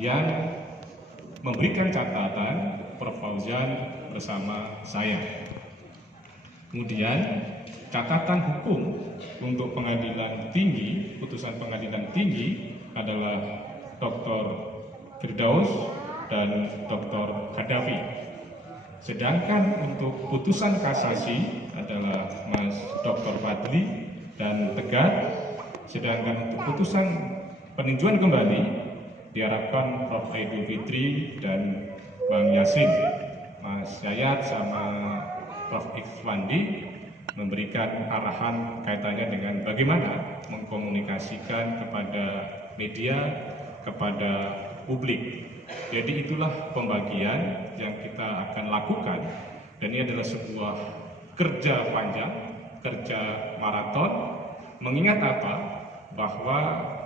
yang memberikan catatan Prof. Fauzan bersama saya. Kemudian catatan hukum untuk pengadilan tinggi, putusan pengadilan tinggi adalah Dr. Firdaus dan Dr. Hadafi. Sedangkan untuk putusan kasasi adalah Mas Dr. Fadli dan Tegar. Sedangkan untuk putusan peninjauan kembali diharapkan Prof. Aidil Fitri dan Bang Yasin, Mas Yayat sama Prof. Ikhwandi memberikan arahan kaitannya dengan bagaimana mengkomunikasikan kepada media, kepada publik. Jadi itulah pembagian yang kita akan lakukan, dan ini adalah sebuah kerja panjang, kerja maraton. Mengingat apa? Bahwa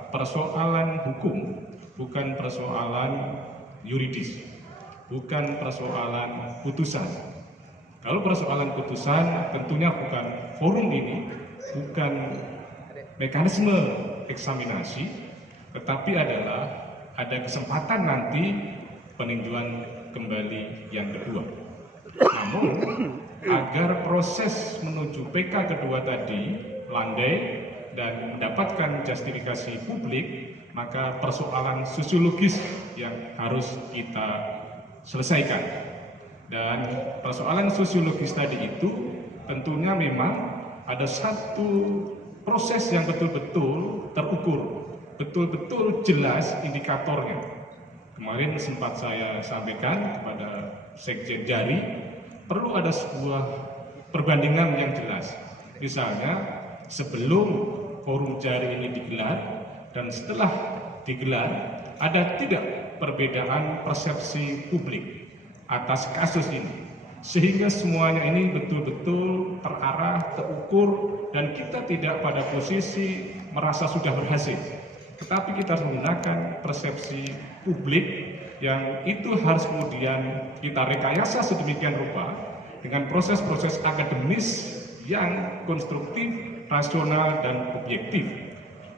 persoalan hukum bukan persoalan yuridis, bukan persoalan putusan. Kalau persoalan putusan tentunya bukan forum ini, bukan mekanisme eksaminasi, tetapi adalah ada kesempatan nanti peninjauan kembali yang kedua. Namun agar proses menuju PK kedua tadi landai dan mendapatkan justifikasi publik, maka persoalan sosiologis yang harus kita selesaikan. Dan persoalan sosiologis tadi itu tentunya memang ada satu proses yang betul-betul terukur, betul-betul jelas indikatornya. Kemarin sempat saya sampaikan kepada Sekjen Jari, perlu ada sebuah perbandingan yang jelas. Misalnya sebelum forum Jari ini digelar dan setelah digelar, ada tidak perbedaan persepsi publik atas kasus ini, sehingga semuanya ini betul-betul terarah, terukur, dan kita tidak pada posisi merasa sudah berhasil, tetapi kita harus menggunakan persepsi publik yang itu harus kemudian kita rekayasa sedemikian rupa dengan proses-proses akademis yang konstruktif, rasional, dan objektif.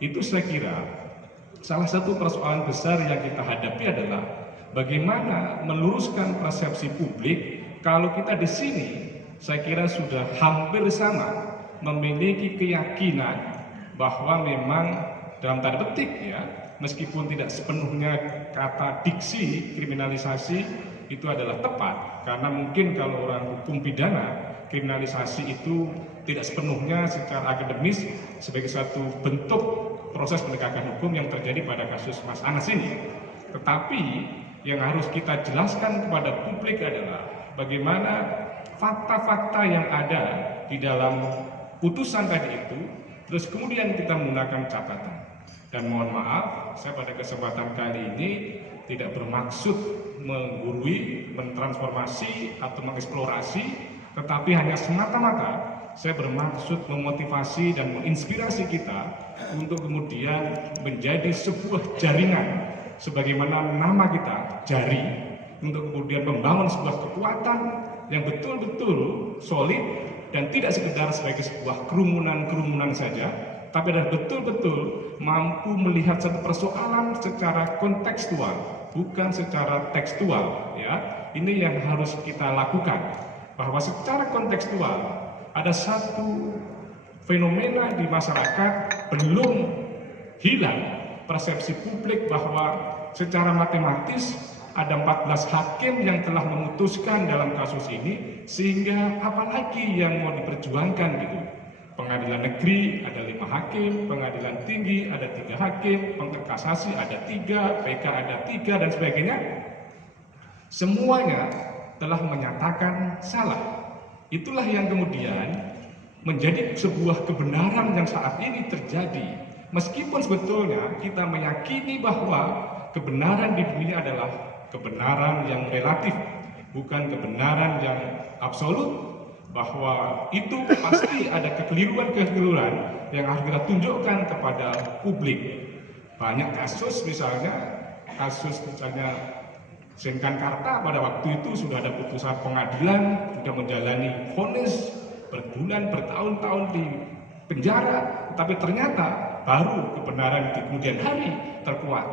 Itu saya kira salah satu persoalan besar yang kita hadapi adalah bagaimana meluruskan persepsi publik. Kalau kita di sini, saya kira sudah hampir sama memiliki keyakinan bahwa memang dalam tanda petik ya, meskipun tidak sepenuhnya kata diksi kriminalisasi itu adalah tepat, karena mungkin kalau orang hukum pidana kriminalisasi itu tidak sepenuhnya secara akademis sebagai satu bentuk proses penegakan hukum yang terjadi pada kasus Mas Anas ini. Tetapi yang harus kita jelaskan kepada publik adalah bagaimana fakta-fakta yang ada di dalam putusan tadi itu, terus kemudian kita menggunakan catatan. Dan mohon maaf, saya pada kesempatan kali ini tidak bermaksud menggurui, mentransformasi, atau mengeksplorasi, tetapi hanya semata-mata saya bermaksud memotivasi dan menginspirasi kita untuk kemudian menjadi sebuah jaringan, sebagaimana nama kita Jari, untuk kemudian membangun sebuah kekuatan yang betul-betul solid dan tidak sekedar sebagai sebuah kerumunan-kerumunan saja, tapi adalah betul-betul mampu melihat satu persoalan secara kontekstual, bukan secara tekstual. Ya, ini yang harus kita lakukan, bahwa secara kontekstual ada satu fenomena di masyarakat belum hilang persepsi publik bahwa secara matematis ada 14 hakim yang telah memutuskan dalam kasus ini, sehingga apalagi yang mau diperjuangkan gitu. Pengadilan negeri ada 5 hakim, pengadilan tinggi ada 3 hakim, pengadilan kasasi ada 3, PK ada 3, dan sebagainya. Semuanya telah menyatakan salah. Itulah yang kemudian menjadi sebuah kebenaran yang saat ini terjadi. Meskipun sebetulnya kita meyakini bahwa kebenaran di dunia adalah kebenaran yang relatif, bukan kebenaran yang absolut, bahwa itu pasti ada kekeliruan-kekeliruan yang harus kita tunjukkan kepada publik. Banyak kasus misalnya Senkankarta pada waktu itu sudah ada putusan pengadilan, sudah menjalani vonis berbulan, bertahun-tahun di penjara, tapi ternyata baru kebenaran di kemudian hari terkuat.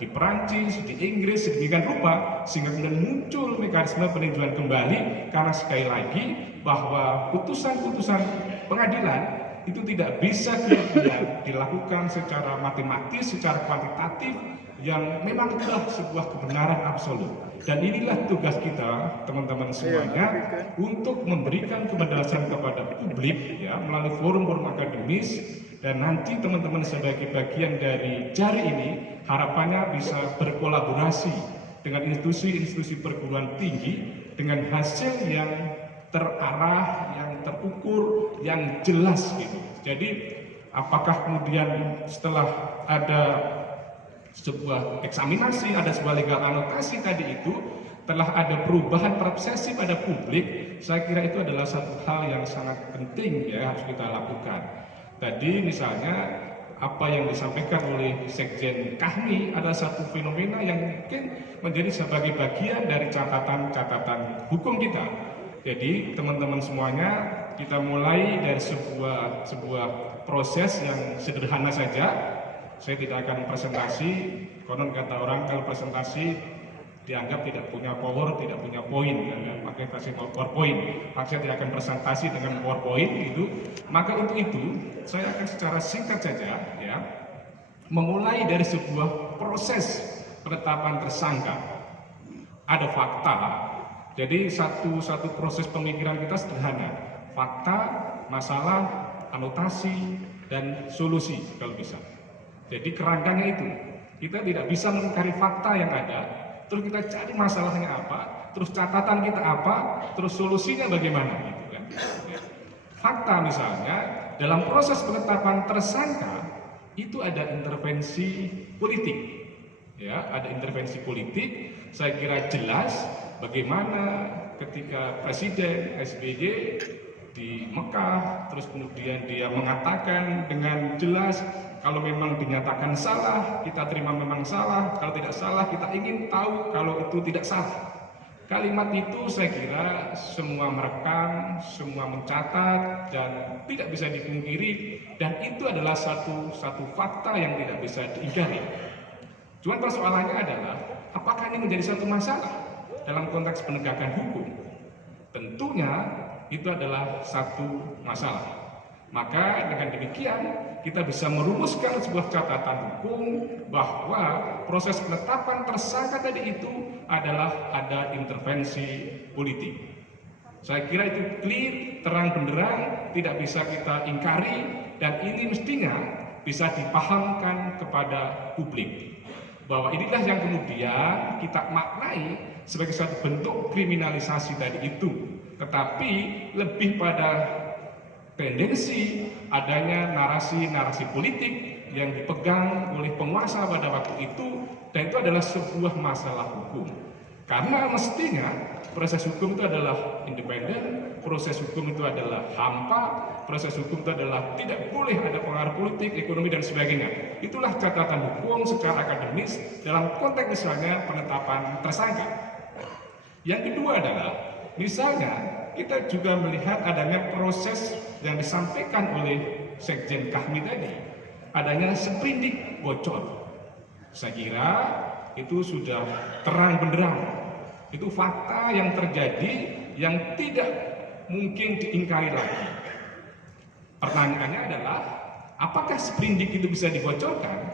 di Perancis, di Inggris, sedemikian rupa sehingga kemudian muncul mekanisme peninjauan kembali, karena sekali lagi bahwa putusan-putusan pengadilan itu tidak bisa kemudian dilakukan secara matematis, secara kuantitatif yang memang adalah sebuah kebenaran absolut. Dan inilah tugas kita, teman-teman semuanya, untuk memberikan kebenaran kepada publik ya melalui forum-forum akademis, dan nanti teman-teman sebagai bagian dari jari ini harapannya bisa berkolaborasi dengan institusi-institusi perguruan tinggi dengan hasil yang terarah, yang terukur, yang jelas gitu. Jadi apakah kemudian setelah ada sebuah eksaminasi, ada sebuah legal anotasi tadi itu, telah ada perubahan persepsi pada publik, saya kira itu adalah satu hal yang sangat penting ya harus kita lakukan. Tadi misalnya apa yang disampaikan oleh Sekjen Kahmi adalah satu fenomena yang mungkin menjadi sebagai bagian dari catatan-catatan hukum kita. Jadi teman-teman semuanya, kita mulai dari sebuah proses yang sederhana saja. Saya tidak akan presentasi, konon kata orang kalau presentasi dianggap tidak punya power, tidak punya poin, pakai presentasi PowerPoint. Maka saya tidak akan presentasi dengan PowerPoint itu. Maka untuk itu saya akan secara singkat saja ya memulai dari sebuah proses penetapan tersangka. Ada fakta. Jadi satu proses pemikiran kita sederhana, fakta, masalah, anotasi, dan solusi kalau bisa. Jadi kerangkanya itu, kita tidak bisa mengingkari fakta yang ada, terus kita cari masalahnya apa, terus catatan kita apa, terus solusinya bagaimana gitu kan. Fakta misalnya, dalam proses penetapan tersangka, itu ada intervensi politik. Ya, ada intervensi politik, saya kira jelas bagaimana ketika Presiden SBY di Mekah, terus kemudian dia mengatakan dengan jelas kalau memang dinyatakan salah, kita terima memang salah, kalau tidak salah kita ingin tahu kalau itu tidak salah. Kalimat itu saya kira semua merekam, semua mencatat dan tidak bisa dipungkiri, dan itu adalah satu fakta yang tidak bisa diingkari. Cuman persoalannya adalah apakah ini menjadi satu masalah dalam konteks penegakan hukum? Tentunya itu adalah satu masalah. Maka dengan demikian kita bisa merumuskan sebuah catatan hukum bahwa proses penetapan tersangka tadi itu adalah ada intervensi politik. Saya kira itu clear, terang benderang, tidak bisa kita ingkari, dan ini mestinya bisa dipahamkan kepada publik bahwa inilah yang kemudian kita maknai sebagai satu bentuk kriminalisasi tadi itu, tetapi lebih pada tendensi adanya narasi-narasi politik yang dipegang oleh penguasa pada waktu itu, dan itu adalah sebuah masalah hukum. Karena mestinya proses hukum itu adalah independen, proses hukum itu adalah hampa, proses hukum itu adalah tidak boleh ada pengaruh politik, ekonomi, dan sebagainya. Itulah catatan hukum secara akademis dalam konteks misalnya penetapan tersangka. Yang kedua adalah misalnya kita juga melihat adanya proses yang disampaikan oleh Sekjen Kahmi tadi, adanya seprindik bocor. Saya kira itu sudah terang benderang. Itu fakta yang terjadi yang tidak mungkin diingkari lagi. Pertanyaannya adalah, apakah seprindik itu bisa dibocorkan?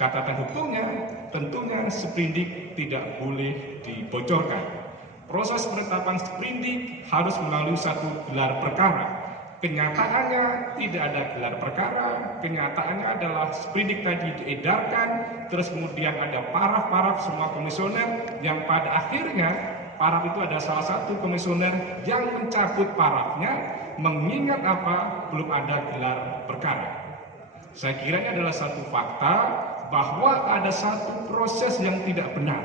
Catatan hukumnya tentunya seprindik tidak boleh dibocorkan. Proses penetapan seprindik harus melalui satu gelar perkara. Kenyataannya tidak ada gelar perkara, kenyataannya adalah seprindik tadi diedarkan, terus kemudian ada paraf-paraf semua komisioner yang pada akhirnya paraf itu ada salah satu komisioner yang mencabut parafnya, mengingat apa? Belum ada gelar perkara. Saya kira ini adalah satu fakta bahwa ada satu proses yang tidak benar.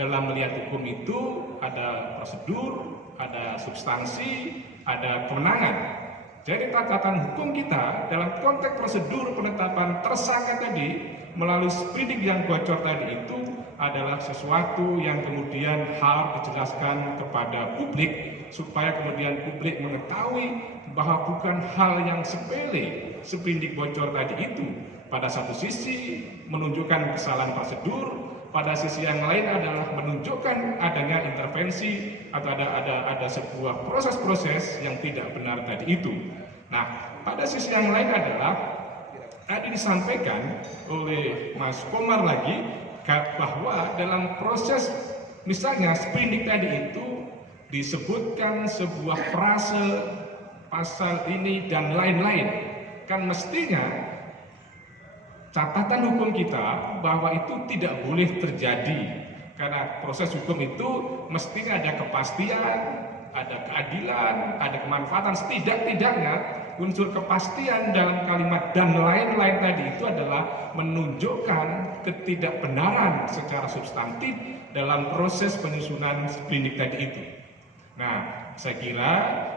Dalam melihat hukum itu ada prosedur, ada substansi, ada kewenangan. Jadi catatan hukum kita dalam konteks prosedur penetapan tersangka tadi melalui sprindik yang bocor tadi itu adalah sesuatu yang kemudian harus dijelaskan kepada publik supaya kemudian publik mengetahui bahwa bukan hal yang sepele sprindik bocor tadi itu pada satu sisi menunjukkan kesalahan prosedur, pada sisi yang lain adalah menunjukkan adanya intervensi atau ada sebuah proses-proses yang tidak benar tadi itu. Nah, pada sisi yang lain adalah tadi disampaikan oleh Mas Komar lagi bahwa dalam proses misalnya sprindik tadi itu disebutkan sebuah frase pasal ini dan lain-lain. Kan mestinya catatan hukum kita bahwa itu tidak boleh terjadi, karena proses hukum itu mestinya ada kepastian, ada keadilan, ada kemanfaatan. Setidak-tidaknya unsur kepastian dalam kalimat dan lain-lain tadi itu adalah menunjukkan ketidakbenaran secara substantif dalam proses penyusunan sprindik tadi itu. Nah, saya kira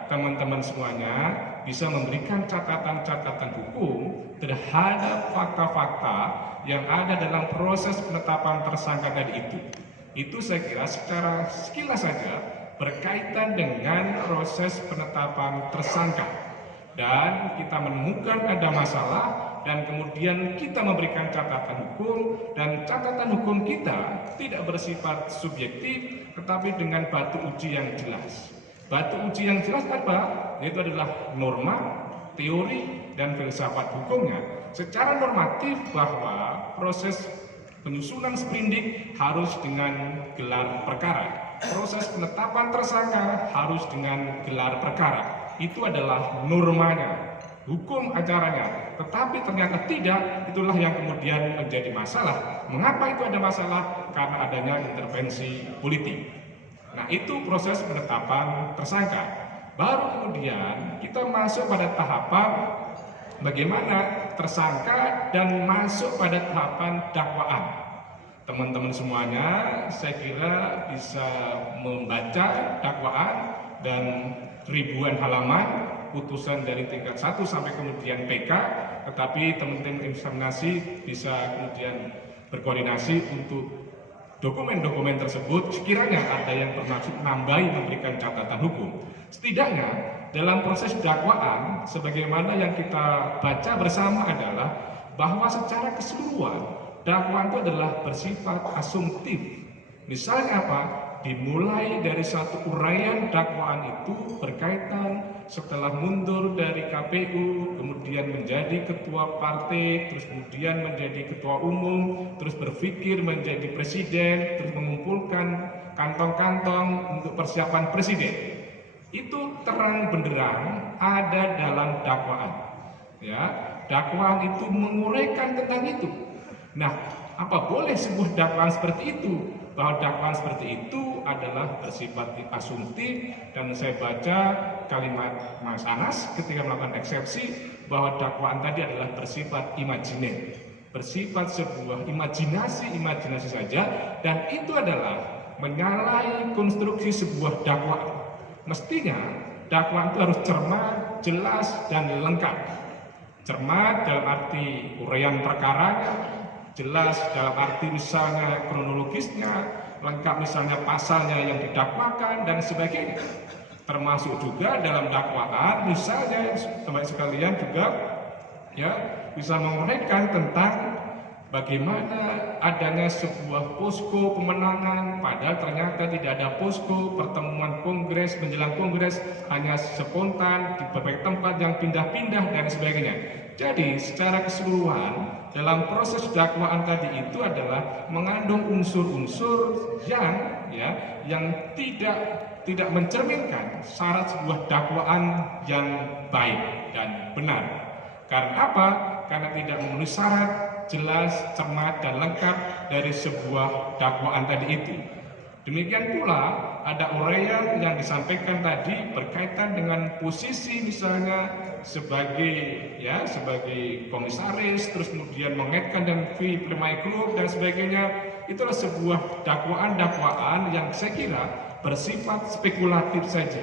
teman-teman semuanya bisa memberikan catatan-catatan hukum terhadap fakta-fakta yang ada dalam proses penetapan tersangka tadi itu. Itu saya kira secara sekilas saja berkaitan dengan proses penetapan tersangka. Dan kita menemukan ada masalah dan kemudian kita memberikan catatan hukum, dan catatan hukum kita tidak bersifat subjektif tetapi dengan batu uji yang jelas. Batu uji yang jelas apa? Yaitu adalah norma, teori, dan filsafat hukumnya. Secara normatif bahwa proses penyusunan sprindik harus dengan gelar perkara. Proses penetapan tersangka harus dengan gelar perkara. Itu adalah normanya, hukum acaranya. Tetapi ternyata tidak, itulah yang kemudian menjadi masalah. Mengapa itu ada masalah? Karena adanya intervensi politik. Nah, itu proses penetapan tersangka. Baru kemudian kita masuk pada tahapan bagaimana tersangka dan masuk pada tahapan dakwaan. Teman-teman semuanya saya kira bisa membaca dakwaan dan ribuan halaman putusan dari tingkat 1 sampai kemudian PK, tetapi teman-teman eksaminasi bisa kemudian berkoordinasi untuk dokumen-dokumen tersebut sekiranya ada yang bermaksud nambahi memberikan catatan hukum. Setidaknya dalam proses dakwaan sebagaimana yang kita baca bersama adalah bahwa secara keseluruhan dakwaan itu adalah bersifat asumtif. Misalnya apa? Dimulai dari satu uraian dakwaan itu berkaitan setelah mundur dari KPU, kemudian menjadi ketua partai, terus kemudian menjadi ketua umum, terus berpikir menjadi presiden, terus mengumpulkan kantong-kantong untuk persiapan presiden. Itu terang benderang ada dalam dakwaan. Ya, dakwaan itu menguraikan tentang itu. Nah, apa boleh sebuah dakwaan seperti itu? Bahwa dakwaan seperti itu adalah bersifat asumtif, dan saya baca kalimat Mas Anas ketika melakukan eksepsi bahwa dakwaan tadi adalah bersifat imajiner, bersifat sebuah imajinasi saja, dan itu adalah menyalahi konstruksi sebuah dakwaan. Mestinya dakwaan itu harus cermat, jelas, dan lengkap. Cermat dalam arti uraian perkaranya, jelas dalam arti misalnya kronologisnya, lengkap misalnya pasalnya yang didakwakan dan sebagainya. Termasuk juga dalam dakwaan misalnya teman sekalian juga ya bisa menguraikan tentang bagaimana adanya sebuah posko pemenangan, padahal ternyata tidak ada posko, pertemuan kongres menjelang kongres hanya spontan di berbagai tempat yang pindah-pindah dan sebagainya. Jadi secara keseluruhan dalam proses dakwaan tadi itu adalah mengandung unsur-unsur yang tidak mencerminkan syarat sebuah dakwaan yang baik dan benar. Karena apa? Karena tidak memenuhi syarat jelas, cermat, dan lengkap dari sebuah dakwaan tadi itu. Demikian pula ada uraian yang disampaikan tadi berkaitan dengan posisi misalnya sebagai komisaris, terus kemudian mengaitkan dengan fee Plemai Group dan sebagainya. Itulah sebuah dakwaan yang saya kira bersifat spekulatif saja.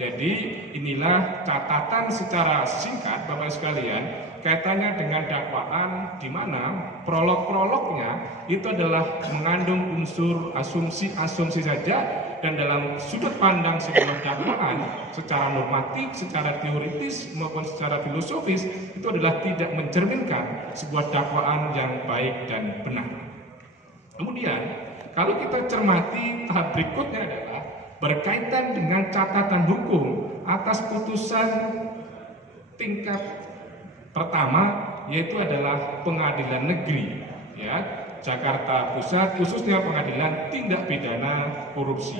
Jadi inilah catatan secara singkat Bapak sekalian kaitannya dengan dakwaan, di mana prolog-prolognya itu adalah mengandung unsur asumsi saja, dan dalam sudut pandang sebuah dakwaan secara normatif, secara teoritis maupun secara filosofis itu adalah tidak mencerminkan sebuah dakwaan yang baik dan benar. Kemudian, kalau kita cermati tahap berikutnya adalah berkaitan dengan catatan hukum atas putusan tingkat pertama, yaitu adalah Pengadilan Negeri ya, Jakarta Pusat, khususnya Pengadilan Tindak Pidana Korupsi.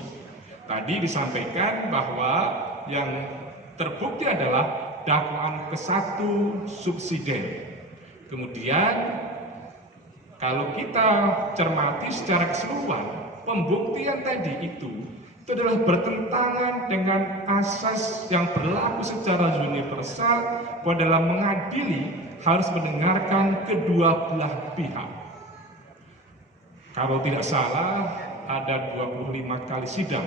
Tadi disampaikan bahwa yang terbukti adalah dakwaan ke-1 subsidiar. Kemudian kalau kita cermati secara keseluruhan, pembuktian tadi itu adalah bertentangan dengan asas yang berlaku secara universal bahwa dalam mengadili harus mendengarkan kedua belah pihak. Kalau tidak salah ada 25 kali sidang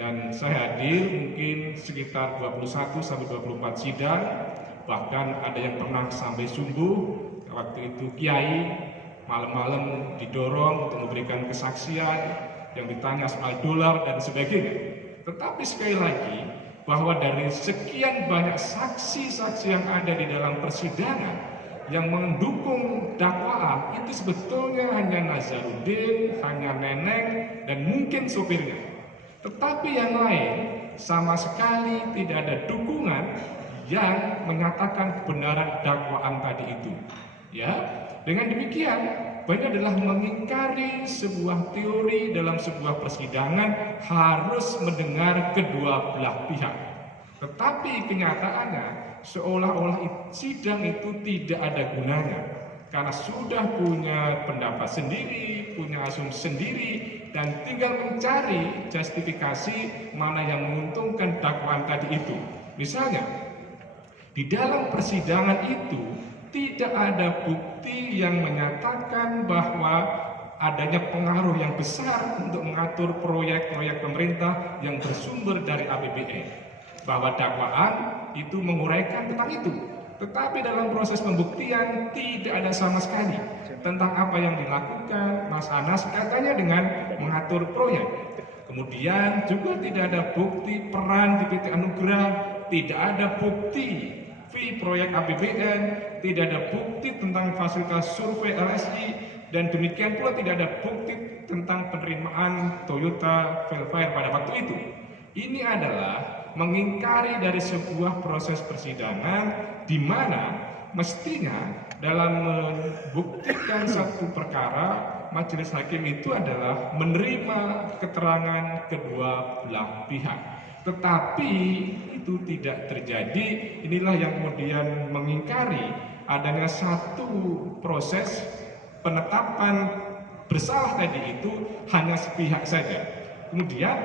dan saya hadir mungkin sekitar 21 sampai 24 sidang, bahkan ada yang pernah sampai subuh. Waktu itu kiai malam-malam didorong untuk memberikan kesaksian, yang ditanya soal dolar dan sebagainya. Tetapi sekali lagi, bahwa dari sekian banyak saksi-saksi yang ada di dalam persidangan yang mendukung dakwaan, itu sebetulnya hanya Nazarudin, hanya Neneng, dan mungkin sopirnya. Tetapi yang lain sama sekali tidak ada dukungan yang menyatakan kebenaran dakwaan tadi itu. Ya, dengan demikian ini adalah mengingkari sebuah teori dalam sebuah persidangan harus mendengar kedua belah pihak. Tetapi kenyataannya seolah-olah sidang itu tidak ada gunanya karena sudah punya pendapat sendiri, punya asumsi sendiri, dan tinggal mencari justifikasi mana yang menguntungkan dakwaan tadi itu. Misalnya, di dalam persidangan itu tidak ada bukti yang menyatakan bahwa adanya pengaruh yang besar untuk mengatur proyek-proyek pemerintah yang bersumber dari APBN. Bahwa dakwaan itu menguraikan tentang itu. Tetapi dalam proses pembuktian tidak ada sama sekali tentang apa yang dilakukan Mas Anas katanya dengan mengatur proyek. Kemudian juga tidak ada bukti peran di PT Anugrah, tidak ada bukti fee proyek APBN, tidak ada bukti tentang fasilitas survei LSI, dan demikian pula tidak ada bukti tentang penerimaan Toyota Velfare pada waktu itu. Ini adalah mengingkari dari sebuah proses persidangan di mana mestinya dalam membuktikan satu perkara, majelis hakim itu adalah menerima keterangan kedua belah pihak. Tetapi itu tidak terjadi. Inilah yang kemudian mengingkari adanya satu proses penetapan bersalah tadi itu hanya sepihak saja. Kemudian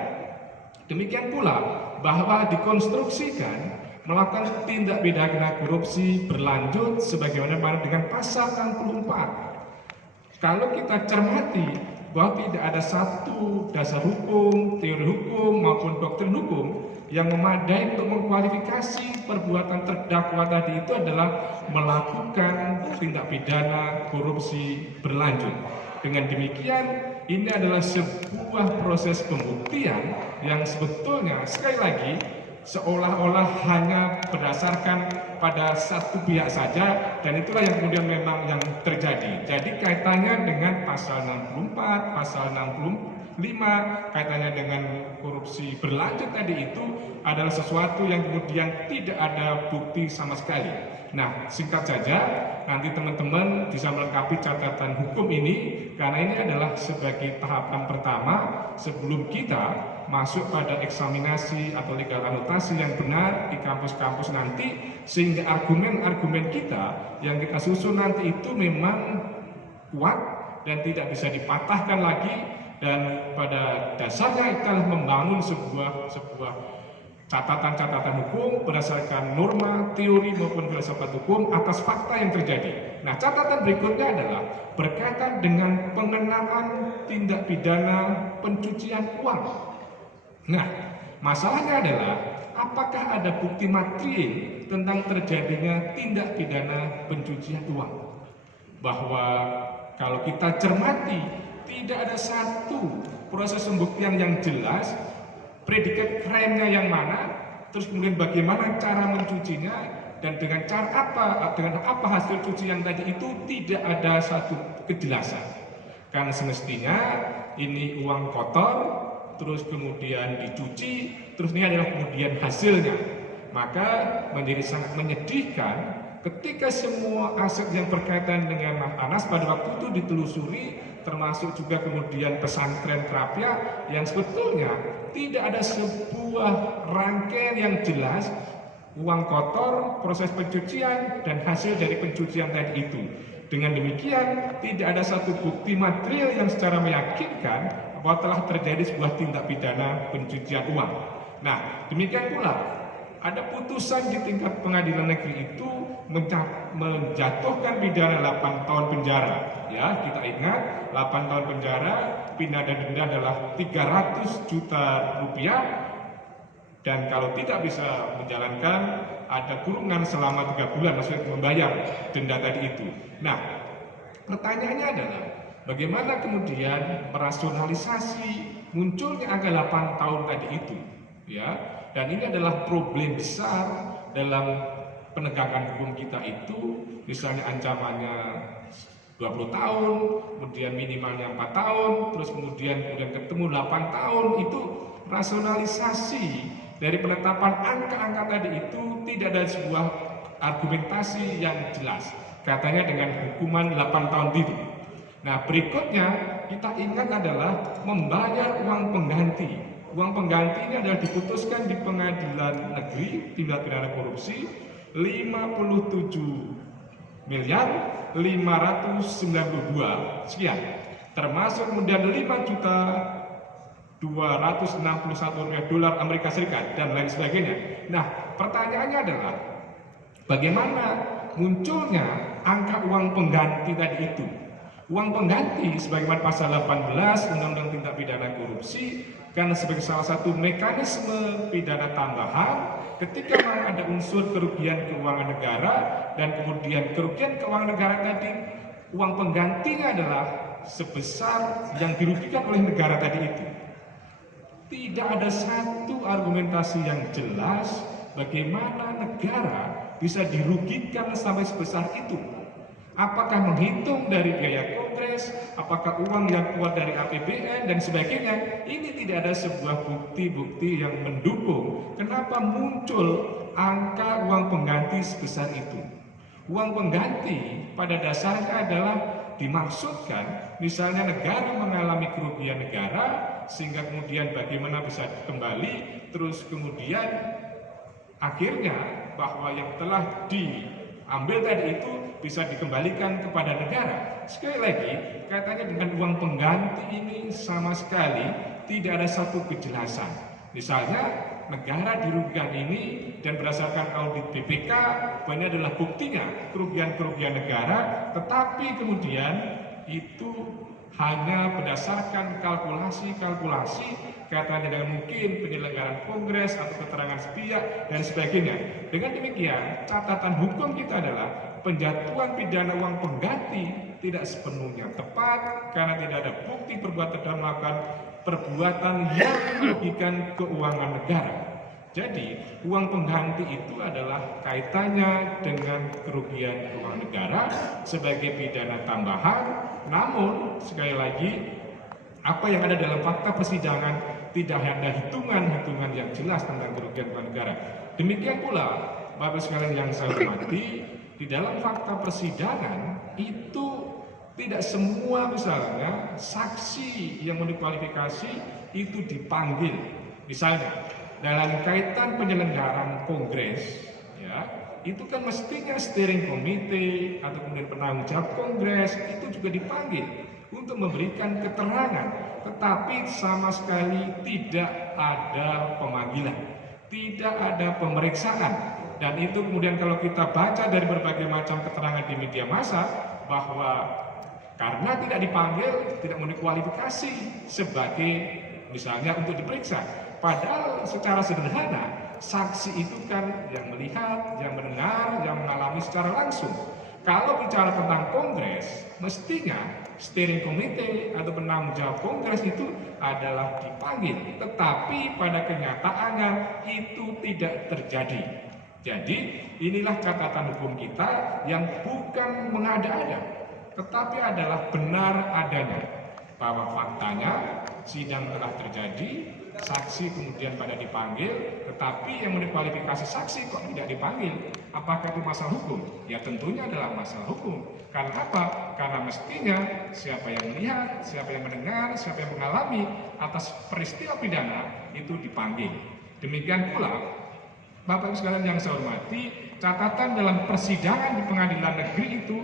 demikian pula bahwa dikonstruksikan melakukan tindak pidana korupsi berlanjut sebagaimana dengan pasal 64. Kalau kita cermati bahwa tidak ada satu dasar hukum, teori hukum maupun doktrin hukum yang memadai untuk mengkualifikasi perbuatan terdakwa tadi itu adalah melakukan tindak pidana korupsi berlanjut. Dengan demikian, ini adalah sebuah proses pembuktian yang sebetulnya sekali lagi seolah-olah hanya berdasarkan pada satu pihak saja, dan itulah yang kemudian memang yang terjadi. Jadi kaitannya dengan pasal 64, pasal 65, kaitannya dengan korupsi berlanjut tadi itu adalah sesuatu yang kemudian tidak ada bukti sama sekali. Nah, singkat saja, nanti teman-teman bisa melengkapi catatan hukum ini, karena ini adalah sebagai tahapan pertama sebelum kita masuk pada eksaminasi atau legal anotasi yang benar di kampus-kampus nanti, sehingga argumen-argumen kita yang kita susun nanti itu memang kuat dan tidak bisa dipatahkan lagi, dan pada dasarnya kita membangun sebuah catatan-catatan hukum berdasarkan norma, teori maupun filsafat hukum atas fakta yang terjadi. Nah, catatan berikutnya adalah berkaitan dengan pengenaan tindak pidana pencucian uang. Nah, masalahnya adalah apakah ada bukti material tentang terjadinya tindak pidana pencucian uang? Bahwa kalau kita cermati, tidak ada satu proses pembuktian yang jelas, predikat crime-nya yang mana, terus kemudian bagaimana cara mencucinya, dan dengan cara apa, dengan apa hasil cucian tadi itu tidak ada satu kejelasan. Kan semestinya ini uang kotor, terus kemudian dicuci, terus ini adalah kemudian hasilnya. Maka menjadi sangat menyedihkan ketika semua aset yang berkaitan dengan Mas Anas pada waktu itu ditelusuri, termasuk juga kemudian pesantren Krapia yang sebetulnya tidak ada sebuah rangkaian yang jelas uang kotor, proses pencucian, dan hasil dari pencucian tadi itu. Dengan demikian, tidak ada satu bukti material yang secara meyakinkan bahwa telah terjadi sebuah tindak pidana pencucian uang. Nah, demikian pula ada putusan di tingkat pengadilan negeri itu menjatuhkan pidana 8 tahun penjara. Ya, kita ingat 8 tahun penjara, pidana denda adalah 300 juta rupiah, dan kalau tidak bisa menjalankan ada kurungan selama 3 bulan, maksudnya membayar denda tadi itu. Nah, pertanyaannya adalah bagaimana kemudian merasionalisasi munculnya angka 8 tahun tadi itu, ya? Dan ini adalah problem besar dalam penegakan hukum kita itu, misalnya ancamannya 20 tahun, kemudian minimalnya 4 tahun, terus kemudian ketemu 8 tahun, itu rasionalisasi dari penetapan angka-angka tadi itu tidak ada sebuah argumentasi yang jelas. Katanya dengan hukuman 8 tahun itu. Nah, berikutnya kita ingat adalah membayar uang pengganti. Uang pengganti ini adalah diputuskan di pengadilan negeri tindak pidana korupsi 57 miliar 592 sekian, termasuk kemudian 5 juta 261 miliar dolar Amerika Serikat dan lain sebagainya. Nah, pertanyaannya adalah bagaimana munculnya angka uang pengganti tadi itu? Uang pengganti sebagaimana pasal 18 Undang-Undang Tindak Pidana Korupsi karena sebagai salah satu mekanisme pidana tambahan ketika memang ada unsur kerugian keuangan negara dan kemudian kerugian keuangan negara tadi, uang penggantinya adalah sebesar yang dirugikan oleh negara tadi itu. Tidak ada satu argumentasi yang jelas bagaimana negara bisa dirugikan sampai sebesar itu. Apakah menghitung dari biaya kongres, apakah uang yang keluar dari APBN dan sebagainya. Ini tidak ada sebuah bukti-bukti yang mendukung kenapa muncul angka uang pengganti sebesar itu. Uang pengganti pada dasarnya adalah dimaksudkan misalnya negara mengalami kerugian negara sehingga kemudian bagaimana bisa kembali, terus kemudian akhirnya bahwa yang telah diambil tadi itu bisa dikembalikan kepada negara. Sekali lagi, katanya dengan uang pengganti ini sama sekali tidak ada satu kejelasan. Misalnya, negara dirugikan ini dan berdasarkan audit BPK, bahwa ini adalah buktinya kerugian-kerugian negara, tetapi kemudian itu hanya berdasarkan kalkulasi-kalkulasi, katanya dengan mungkin penyelenggaraan kongres atau keterangan sepihak dan sebagainya. Dengan demikian, catatan hukum kita adalah penjatuhan pidana uang pengganti tidak sepenuhnya tepat karena tidak ada bukti perbuatan dan melakukan perbuatan yang merugikan keuangan negara. Jadi, uang pengganti itu adalah kaitannya dengan kerugian keuangan negara sebagai pidana tambahan. Namun, sekali lagi, apa yang ada dalam fakta persidangan tidak ada hitungan-hitungan yang jelas tentang kerugian keuangan negara. Demikian pula, Bapak sekalian yang saya hormati, di dalam fakta persidangan itu tidak semua misalnya saksi yang mendikualifikasi itu dipanggil. Misalnya dalam kaitan penyelenggaraan kongres, ya, itu kan mestinya steering committee atau kemudian penanggung jawab kongres itu juga dipanggil untuk memberikan keterangan, tetapi sama sekali tidak ada pemanggilan, tidak ada pemeriksaan. Dan itu kemudian kalau kita baca dari berbagai macam keterangan di media massa bahwa karena tidak dipanggil, tidak mendikualifikasi sebagai misalnya untuk diperiksa. Padahal secara sederhana, saksi itu kan yang melihat, yang mendengar, yang mengalami secara langsung. Kalau bicara tentang kongres, mestinya steering committee atau penanggung jawab kongres itu adalah dipanggil. Tetapi pada kenyataannya itu tidak terjadi. Jadi inilah catatan hukum kita yang bukan mengada-ada, tetapi adalah benar adanya. bahwa faktanya sidang telah terjadi, saksi kemudian pada dipanggil, tetapi yang mendiskualifikasi saksi kok tidak dipanggil. Apakah itu masalah hukum? Ya tentunya adalah masalah hukum. Karena apa? Karena mestinya siapa yang melihat, siapa yang mendengar, siapa yang mengalami atas peristiwa pidana itu dipanggil. Demikian pula, Bapak Ibu sekalian yang saya hormati, catatan dalam persidangan di pengadilan negeri itu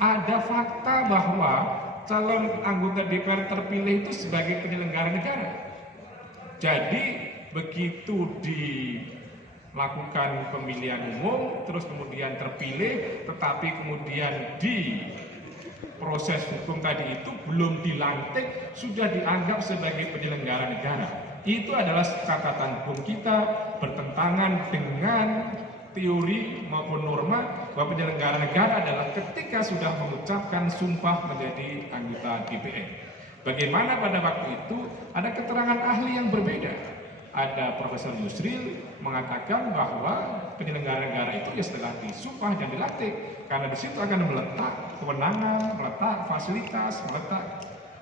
ada fakta bahwa calon anggota DPR terpilih itu sebagai penyelenggara negara. Jadi begitu dilakukan pemilihan umum, terus kemudian terpilih, tetapi kemudian di proses hukum tadi itu belum dilantik, sudah dianggap sebagai penyelenggara negara. Itu adalah catatan hukum kita bertentangan dengan teori maupun norma bahwa penyelenggara negara adalah ketika sudah mengucapkan sumpah menjadi anggota DPR. Bagaimana pada waktu itu ada keterangan ahli yang berbeda. Ada Profesor Yusril mengatakan bahwa penyelenggara negara itu ya setelah disumpah dan dilantik, karena di situ akan meletak kewenangan, meletak fasilitas,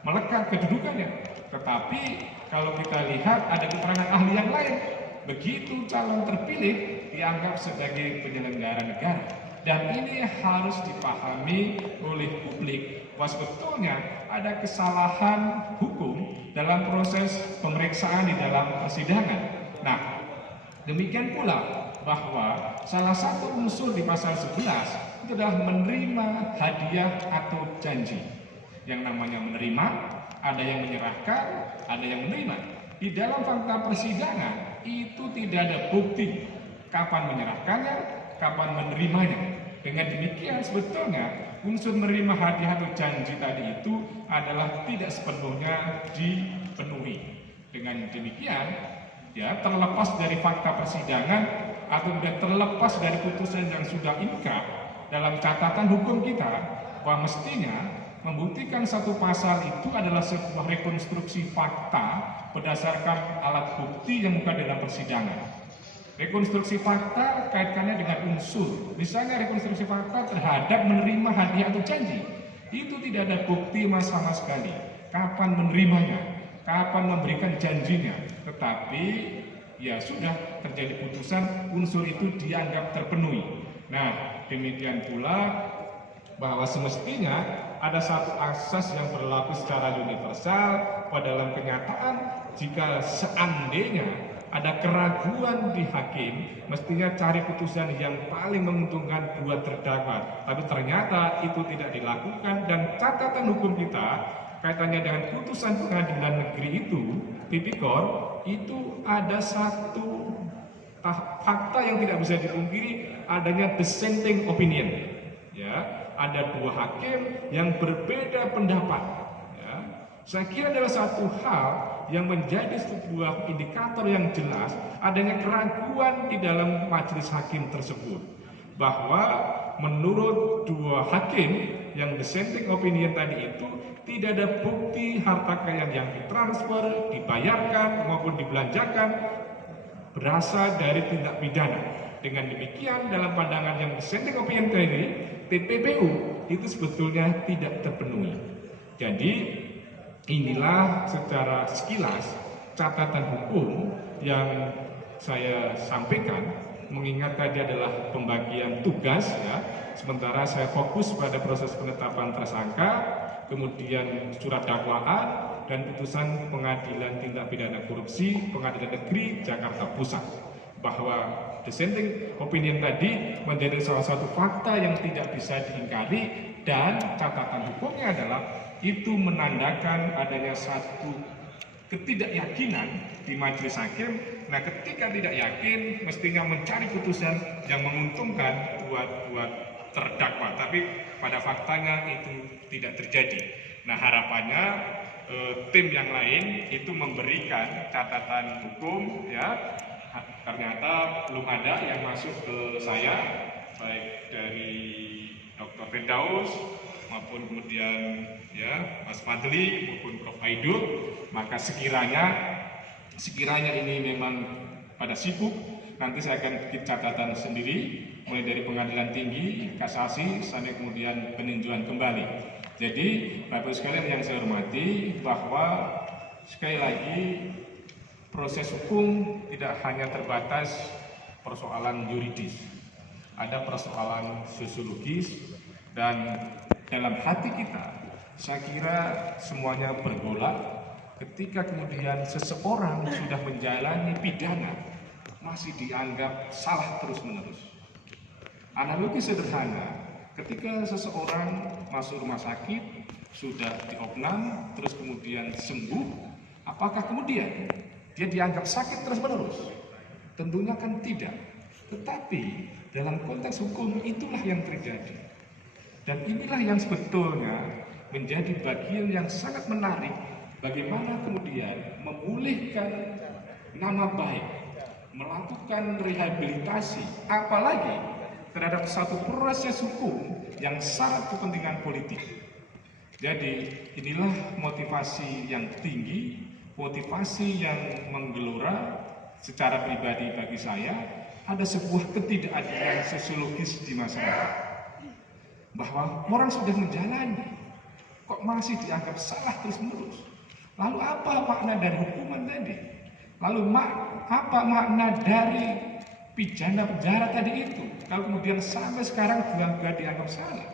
melekat kedudukannya. Tetapi kalau kita lihat ada keterangan ahli yang lain, begitu calon terpilih dianggap sebagai penyelenggara negara. Dan ini harus dipahami oleh publik bahwa sebetulnya ada kesalahan hukum dalam proses pemeriksaan di dalam persidangan. Nah, demikian pula bahwa salah satu unsur di pasal 11 itu adalah menerima hadiah atau janji. Yang namanya menerima, ada yang menyerahkan, ada yang menerima. Di dalam fakta persidangan itu tidak ada bukti kapan menyerahkannya, kapan menerimanya. Dengan demikian sebetulnya unsur menerima hadiah atau janji tadi itu adalah tidak sepenuhnya dipenuhi. Dengan demikian, ya terlepas dari fakta persidangan atau terlepas dari putusan yang sudah inkrah, dalam catatan hukum kita bahwa mestinya membuktikan satu pasal itu adalah sebuah rekonstruksi fakta berdasarkan alat bukti yang bukan dalam persidangan. Rekonstruksi fakta kaitkannya dengan unsur, misalnya rekonstruksi fakta terhadap menerima hadiah atau janji. Itu tidak ada bukti sama sekali kapan menerimanya, kapan memberikan janjinya. Tetapi ya sudah terjadi putusan, unsur itu dianggap terpenuhi. Nah, demikian pula bahwa semestinya ada satu asas yang berlaku secara universal pada dalam kenyataan. Jika seandainya ada keraguan di hakim, mestinya cari putusan yang paling menguntungkan buat terdakwa. Tapi ternyata itu tidak dilakukan, dan catatan hukum kita kaitannya dengan putusan pengadilan negeri itu, tipikor, itu ada satu fakta yang tidak bisa dipungkiri, adanya dissenting opinion. Ya, ada dua hakim yang berbeda pendapat. Ya, saya kira adalah satu hal yang menjadi sebuah indikator yang jelas adanya keraguan di dalam majelis hakim tersebut, bahwa menurut dua hakim yang dissenting opinion tadi itu tidak ada bukti harta kekayaan yang ditransfer, dibayarkan maupun dibelanjakan berasal dari tindak pidana. Dengan demikian dalam pandangan yang dissenting opinion tadi, TPPU itu sebetulnya tidak terpenuhi. Jadi inilah secara sekilas catatan hukum yang saya sampaikan, mengingat tadi adalah pembagian tugas ya. Sementara saya fokus pada proses penetapan tersangka, kemudian surat dakwaan dan putusan Pengadilan Tindak Pidana Korupsi Pengadilan Negeri Jakarta Pusat. Bahwa dissenting opinion tadi menjadi salah satu fakta yang tidak bisa diingkari, dan catatan hukumnya adalah itu menandakan adanya satu ketidakyakinan di majelis hakim. Nah, ketika tidak yakin, mestinya mencari putusan yang menguntungkan buat terdakwa. Tapi pada faktanya itu tidak terjadi. Nah, harapannya tim yang lain itu memberikan catatan hukum ya. Ternyata belum ada yang masuk ke saya, baik dari Dr. Firdaus maupun kemudian ya Mas Fadli maupun Prof. Aidul. Maka sekiranya ini memang pada sibuk, nanti saya akan bikin catatan sendiri mulai dari pengadilan tinggi, kasasi sampai kemudian peninjauan kembali. Jadi Bapak sekalian yang saya hormati, bahwa sekali lagi proses hukum tidak hanya terbatas persoalan yuridis, ada persoalan sosiologis, dan dalam hati kita saya kira semuanya bergolak ketika kemudian seseorang sudah menjalani pidana masih dianggap salah terus-menerus. Analogi sederhana, ketika seseorang masuk rumah sakit, sudah diopnam, terus kemudian sembuh, apakah kemudian dia dianggap sakit terus-menerus? Tentunya kan tidak. Tetapi dalam konteks hukum itulah yang terjadi. Dan inilah yang sebetulnya menjadi bagian yang sangat menarik, bagaimana kemudian memulihkan nama baik, melakukan rehabilitasi, apalagi terhadap satu proses hukum yang syarat kepentingan politik. Jadi inilah motivasi yang tinggi, motivasi yang menggelora secara pribadi bagi saya. Ada sebuah ketidakadilan sosiologis di masyarakat, bahwa orang sudah menjalani kok masih dianggap salah terus-menerus. Lalu apa makna dari hukuman tadi? Lalu apa makna dari pidana penjara tadi itu? Kalau kemudian sampai sekarang juga dianggap salah.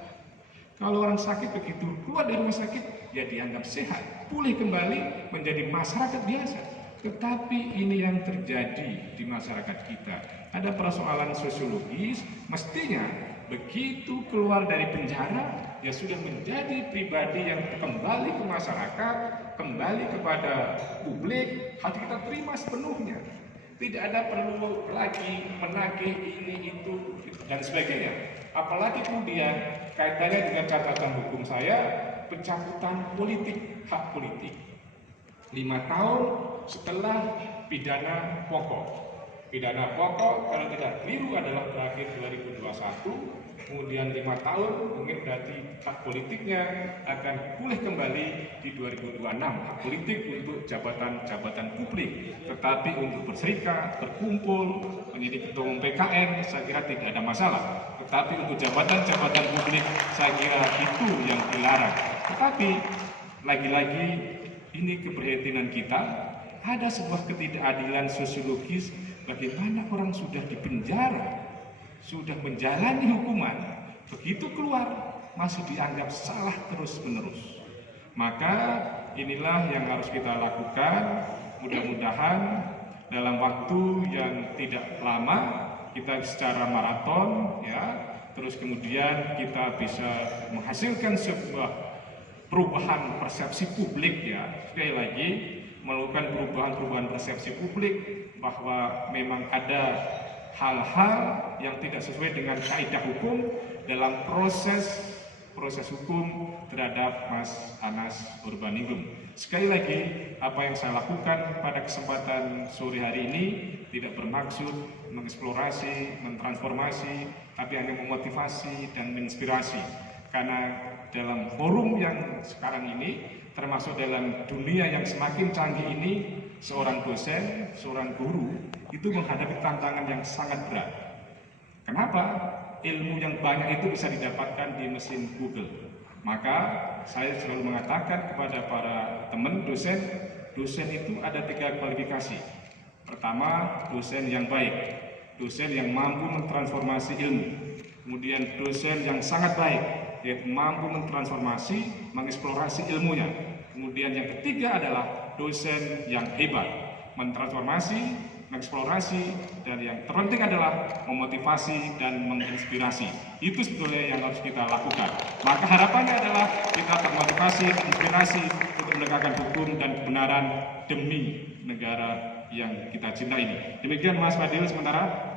Kalau orang sakit begitu keluar dari rumah sakit, ya dianggap sehat, pulih kembali menjadi masyarakat biasa. Tetapi ini yang terjadi di masyarakat kita. Ada persoalan sosiologis, mestinya begitu keluar dari penjara, ya sudah menjadi pribadi yang kembali ke masyarakat, kembali kepada publik, harus kita terima sepenuhnya. Tidak ada perlu lagi menagih ini, itu, dan sebagainya. Apalagi kemudian kaitannya dengan catatan hukum saya, pencabutan politik, hak politik. 5 tahun setelah pidana pokok. Pidana pokok kalau tidak keliru adalah berakhir 2021, kemudian 5 tahun mungkin berarti hak politiknya akan pulih kembali di 2026. Hak politik untuk jabatan-jabatan publik, tetapi untuk berserikat, berkumpul, menjadi ketua umum PKN, saya kira tidak ada masalah. Tetapi untuk jabatan-jabatan publik, saya kira itu yang dilarang. Tetapi lagi-lagi ini keprihatinan kita, ada sebuah ketidakadilan sosiologis. Bagaimana orang sudah dipenjara, sudah menjalani hukuman, begitu keluar masih dianggap salah terus-menerus. Maka inilah yang harus kita lakukan. Mudah-mudahan dalam waktu yang tidak lama kita secara maraton, ya, terus kemudian kita bisa menghasilkan sebuah perubahan persepsi publik, ya. Sekali lagi, melakukan perubahan persepsi publik bahwa memang ada hal-hal yang tidak sesuai dengan kaidah hukum dalam proses hukum terhadap Mas Anas Urbaningrum. Sekali lagi, apa yang saya lakukan pada kesempatan sore hari ini tidak bermaksud mengeksplorasi, mentransformasi, tapi hanya memotivasi dan menginspirasi. Karena dalam forum yang sekarang ini, termasuk dalam dunia yang semakin canggih ini, seorang dosen, seorang guru itu menghadapi tantangan yang sangat berat. Kenapa? Ilmu yang banyak itu bisa didapatkan di mesin Google. Maka saya selalu mengatakan kepada para teman dosen itu ada 3 kualifikasi. Pertama, dosen yang baik, dosen yang mampu mentransformasi ilmu. Kemudian dosen yang sangat baik, yaitu mampu mentransformasi, mengeksplorasi ilmunya. Kemudian yang ketiga adalah dosen yang hebat, mentransformasi, mengeksplorasi, dan yang terpenting adalah memotivasi dan menginspirasi. Itu sebetulnya yang harus kita lakukan. Maka harapannya adalah kita termotivasi, terinspirasi untuk menegakkan hukum dan kebenaran demi negara yang kita cintai ini. Demikian Mas Fadil sementara.